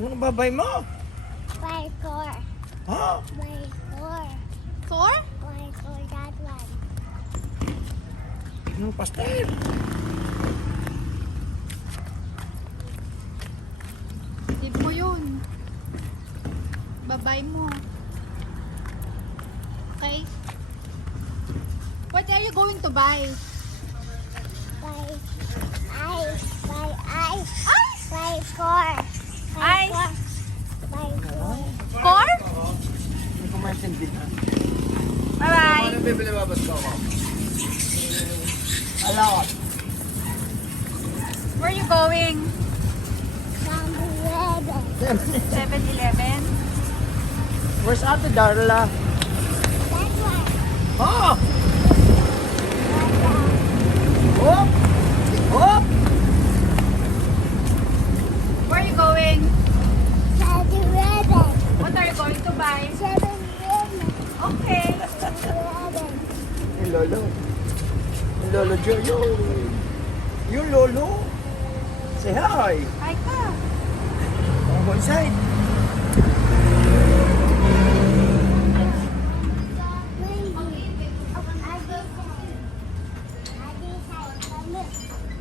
Anong babay mo? By four. Ha? By four. Four? By four, that one. Anong pastel? Give mo yun. Babay mo. Okay? What are you going to buy? By ice. By ice. Ice! By four. By Ice. four. By four. Four? Hindi ko maintindihan. Bye-bye. Ano bibili ba basta ako? Alawat. Where are you going? Number 11. 7-Eleven? Where's Ate Darla? That one. Ha? That one. Hop! Hop! Where are you going? 7-Eleven. What are you going to buy? 7-Eleven. Okay. 7-Eleven. Yung lolo. Yung lolo Joyo. Yung lolo. Say hi. Hi ka. Wanna go inside?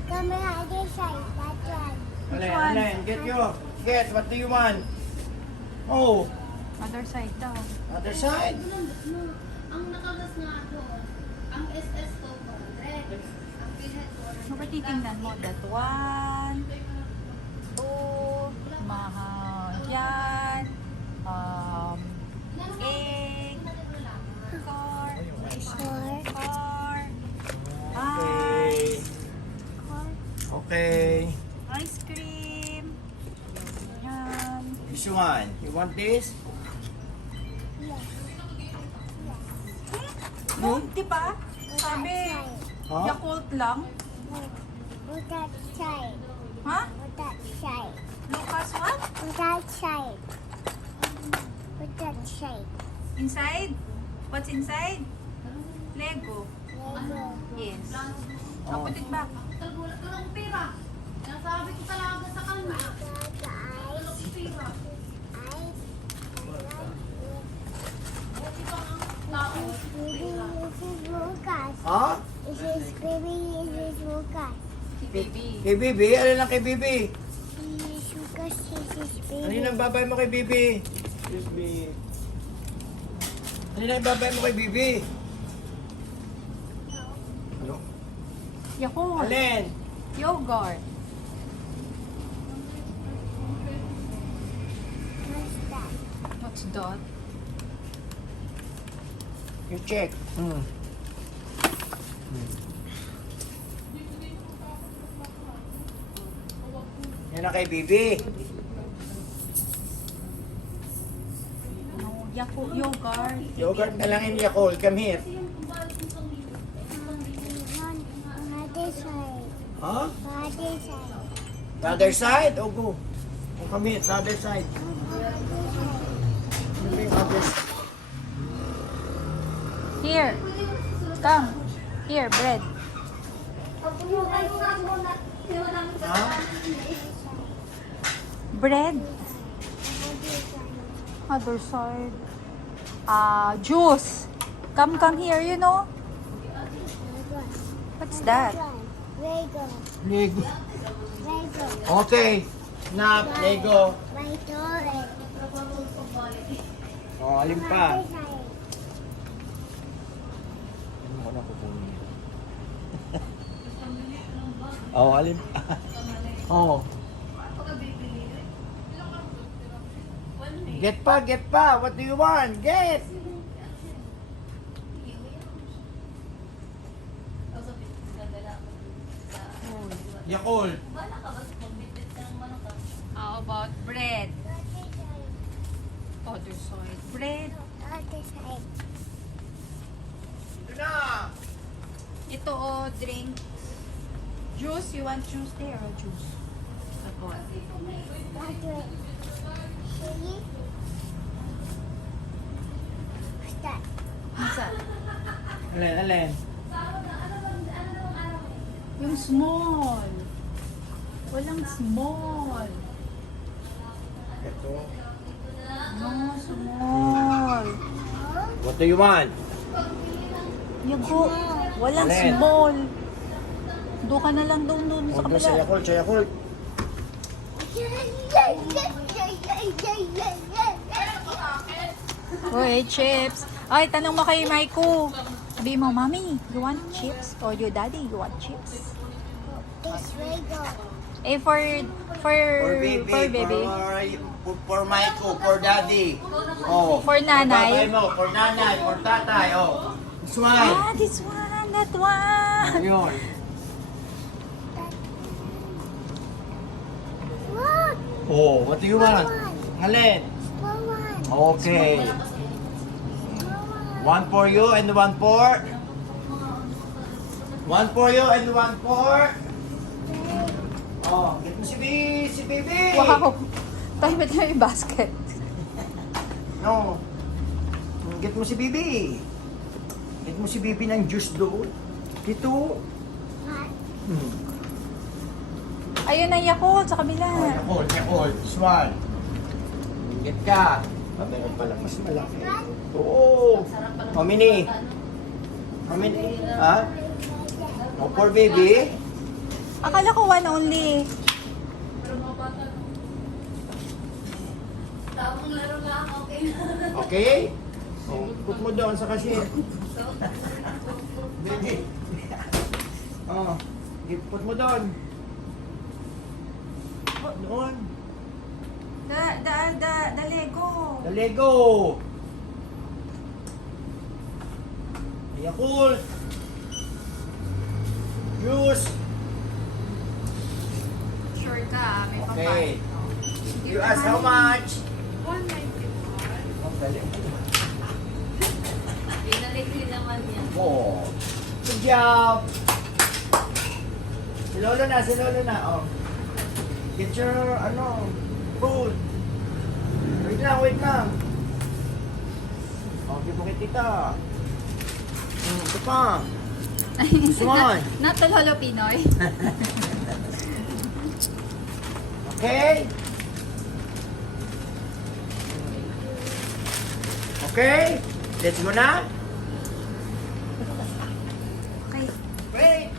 Come here, other side. That one. Which Alen, one? Alen, get you. Get, what do you want? Oh, Other side daw. other side. Ang nakagas nga doon, ang SS ko 100. Ang pinhead ko Ano ba titingnan mo? That one. Two. Mahal. Yan. Egg. Car. Four. Car. Okay. Ice. Okay. Ice cream. Yan. This one. You want this? Yes. No, di ba? Sabi, Huh? Yakult lang. Put that side. Ha? Put that side. Lucas what? Put that side. Put that side. Inside? What's inside? Lego. Lego. Yes. Oh. I'll put it back. Tagulat ka ng pera. Nasabi ko talaga sa kanya. That Tulog ice. ng pera. Ice. Buti pa ang tao. Baby, this is Lucas. Ha? This is baby, this is Lucas. Si baby. Kay Bibi? Ano lang kay Bibi? This is Lucas, this is Ano baby. yung ang babay mo kay Bibi? Excuse me. Ano yung babay mo kay Bibi? Ano? Yakult. Alin? Yogurt. What's that? What's that? You check. Yan na kay Bibi. No, Yakult yogurt. Yogurt na lang in Yakult. Come here. On other side. Ha? Other side. The other side? Oh, go. Oh, come here. The other side. Other side. Ano ba yung other side? Here. Come. Here, bread. Ha? Bread. Other side. Juice. Come here, you know. What's that? Lego. Lego. Lego. Okay. Nap, Lego. My toilet. Oh, alin pa? Other side. Ano ko na kukunin? Oh, alin pa? Oh. Get pa, get pa. What do you want? Get! Yakult. How about bread? Other side. Bread. Other side. Ito na! Ito drink. Juice. You want juice there or juice? That one. That way. See? What's that? What's that? Alin, alin? Yung small. Walang small. Ito. No, small. What do you want? Yago, walang Alin? small. Doon ka na lang doon sa Huwag mo sa kabila. Yakult, sa Yakult. Uy, chips. Ay, tanong mo kay Maiko. Sabi mo, Mommy, you want chips? Or your daddy, you want chips? This way go. Eh, for baby. For Maiko, for daddy. Oh. For nanay. Babay mo, for nanay, for tatay. Oh. This one. Ah, this one, that one. Yun. Look, Oh, what do you want? Alin? small one. Okay. Small one. One for you and one for? One for you and one for? Oh, get mo si baby. Wow. Tayo ba tayo yung basket? No. Get mo si Bibi. Get mo si Bibi ng juice doon. Dito. What? Ayun ang Yakult sa kabila. Oh, Yakult. This one. Get ka. Meron pala mas malaki. Oo. How many? How many? Ha? Oh, for baby? Akala ko one only. Tamang laro lang, okay na. Okay? Oh, put mo doon sa cashier. Baby. Oh, put mo doon. Oh, doon. The Lego. The Lego. Yakult. Juice. Sure ka, may Okay. You ask how much? 191. Oh, dali. Binalik din naman yan. Oh. Good job. Si Lolo na. Oh. Get your, food. Wait lang. Oh, give mo kay tita. Ito pa. This one. Not the Lolo Pinoy. Okay? Okay? Let's go na? Okay.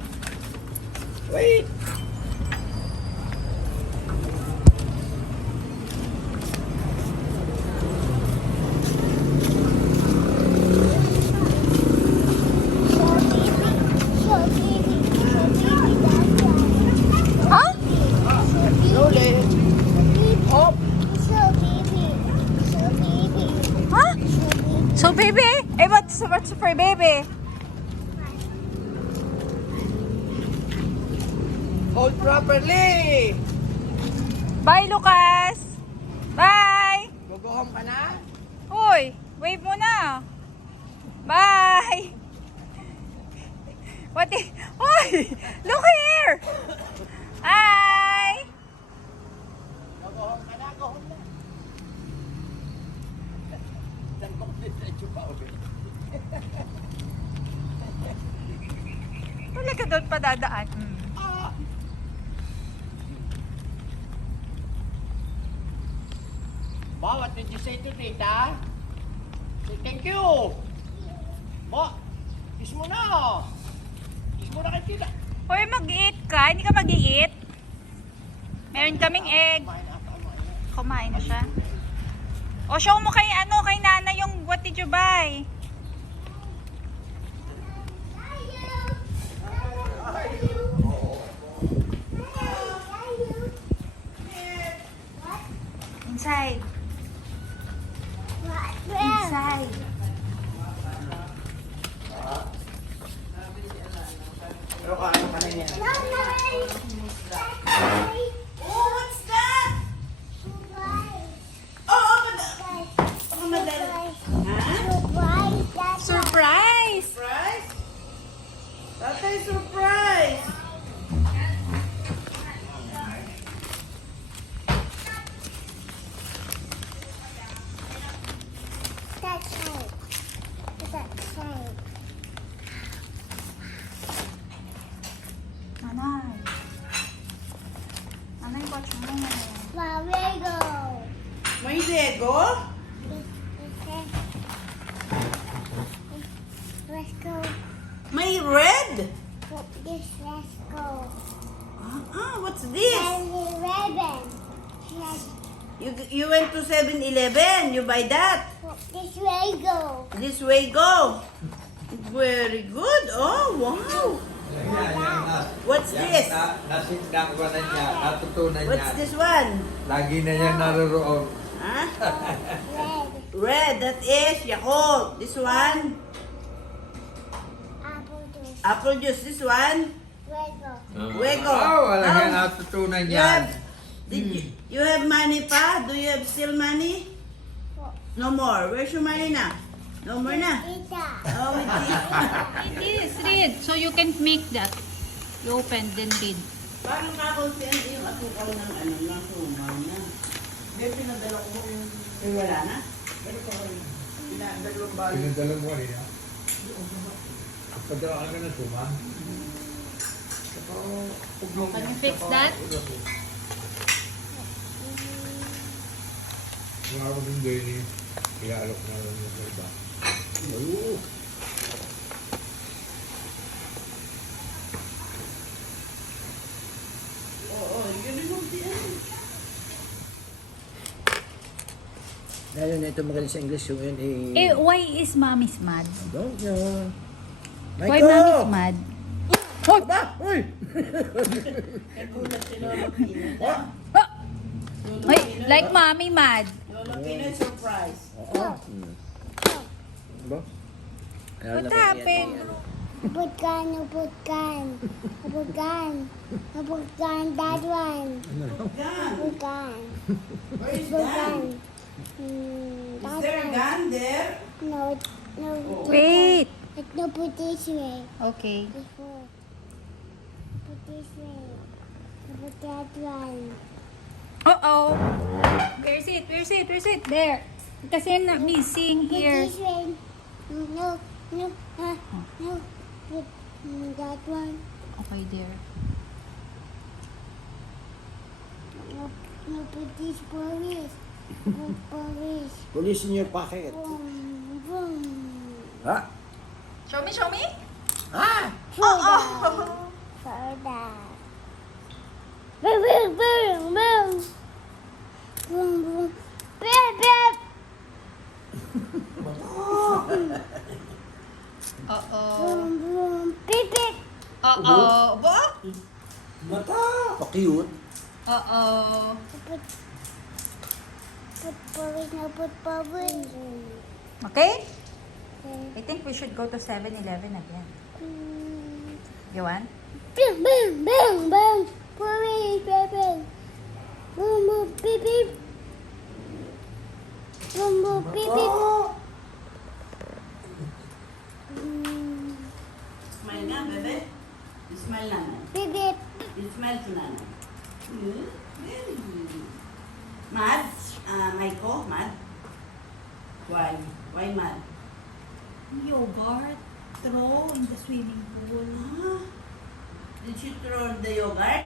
Wait. Ha? Slowly. Up. Ha? So baby? Eh, what's for baby? Hold properly. Bye, Lucas! Bye! Go home ka na? Uy, wave mo na. Bye! What is... Uy! Look here! Hi! Go home ka na. Go home na. Saan ko diretso pa ulit? Wala ka doon pa dadaan. Ma, what did you say to tita? Say thank you. Ma, kiss mo na. Kiss mo na kay tita. Uy, mag-eat ka? Hindi ka mag-eat? Meron kaming egg. Kumain na siya. O, show mo kay nana yung what did you buy? Inside. Inside. Pero kaano ka na yan? Oh, what's that? Surprise! Surprise? Tatay, surprise! Nanay. Nanay, watch mo. May Lego? Let's go. May red? Put this, let's go. What's this? And the ribbon. Let's You went to 7-Eleven. You buy that. put this way go. This way go. Very good. Oh, wow. What's this? Nasindak ko na niya, natutunan niya. What's this one? Lagi na niya naroon. Huh? Red. Red, that is Yakult. This one, Apple juice. apple juice. This one, Wego. Wego. Oh, wala Oh. niya natutunan You niya. have, you have money pa? Do you have still money? No more. Where's your money na? No more na. Tita. Oh, with this. It is, read. So you can make that. You open, then read. Parang kakonsente yung asukal ng ano, ng suma niya. Pero pinadala ko yung... Eh, wala na? Pero ko rin. Pinadalawang balo. Pinadala mo niya. Padala ka na suma. Can you fix that? Mga ako din din eh. Iaalok na lang yung iba. Oo, yun yung yan. Lalo na ito magaling sa English so yun Eh, why is mommy's mad? don't know. Why mommy's mad? Hoy! Ba? Uy! Nagulat si Lolo Pino. Oh! Wait, like mommy mad. Lolo Pino surprise. Oo. Ba? What happened? Putkan, putkan. Putkan. Putkan, that one. Gun. Putkan. Where is Putkan. gun? Is That there a one. gun there? No, no. Wait. It's no put this way. Okay. Before. Put this way. Put that one. Uh-oh. Where's it? Where's it? Where's it? There. Kasi I'm not missing Put here. this way. No, no, no. Put that one. Okay, there. No, no, put this police. Put police. Police in your pocket. Boom, boom. Ha? Show me, show me. Ah! Soda. Soda. Boom, boom, boom, boom. Boom, boom. Beep, beep. Uh-oh. Boom, boom. Beep, beep. Uh-oh. Ba? Mata! Pa-cute. Uh-oh. Put police, no, put police. Okay? I think we should go to 7-Eleven again. You want? Boom, boom, boom, boom. Police, beep, beep. Boom, boom, beep, beep. Boom, boom, beep, beep. Smile na, bebe. Smile na. Beep, beep. Smile si nanay. Very good. Mad? Maiko, mad? Why? Why mad? Yogurt. Throw in the swimming pool. Did you throw the yogurt?